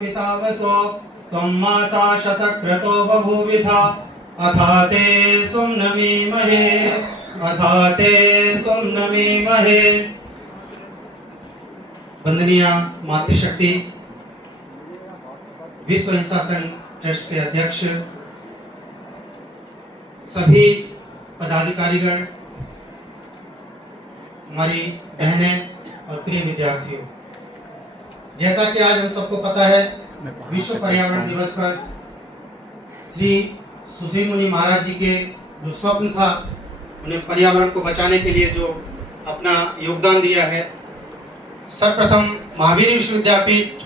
पितावसो त्वं माता शतक्रतो बभूविथा अथा ते सुम्नमीमहे अथा ते सुम्नमीमहे। वंदनीय मातृशक्ति विश्व हिंसा संघ ट्रस्ट के अध्यक्ष, सभी पदाधिकारीगण, हमारी बहनें और प्रिय विद्यार्थियों, जैसा कि आज हम सबको पता है, विश्व पर्यावरण दिवस पर श्री सुशील मुनि महाराज जी के जो स्वप्न था, उन्हें पर्यावरण को बचाने के लिए जो अपना योगदान दिया है, सर्वप्रथम महावीर विश्वविद्यापीठ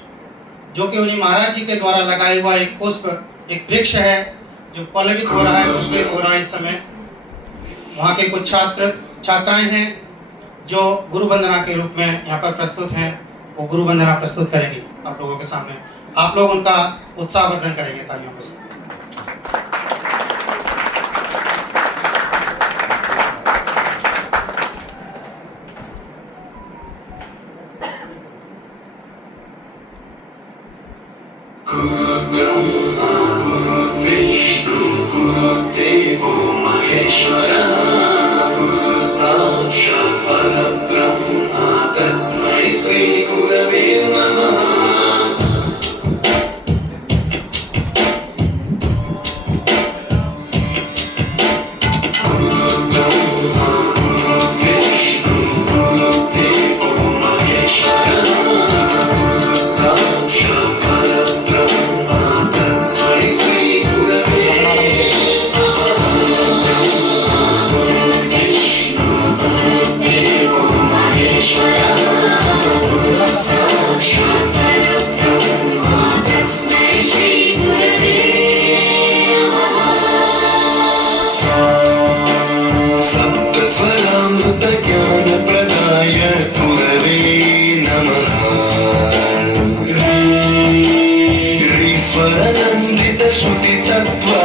जो कि उन्हीं महाराज जी के द्वारा लगाया हुआ एक पुष्प, एक वृक्ष है जो पल्लवित हो रहा है, पुष्पित हो रहा है इस समय। वहाँ के कुछ छात्र छात्राएं हैं जो गुरु वंदना के रूप में यहाँ पर प्रस्तुत हैं। वो गुरु वंदना प्रस्तुत करेंगी आप लोगों के सामने। आप लोग उनका उत्साहवर्धन करेंगे तालियों के साथ। गुरुर्ब्रह्मा गुरुर्विष्णु गुरुर्देवो महेश्वरः गुरुः साक्षात् परब्रह्म तस्मै श्री गुरवे नमः। श्रुति तत्व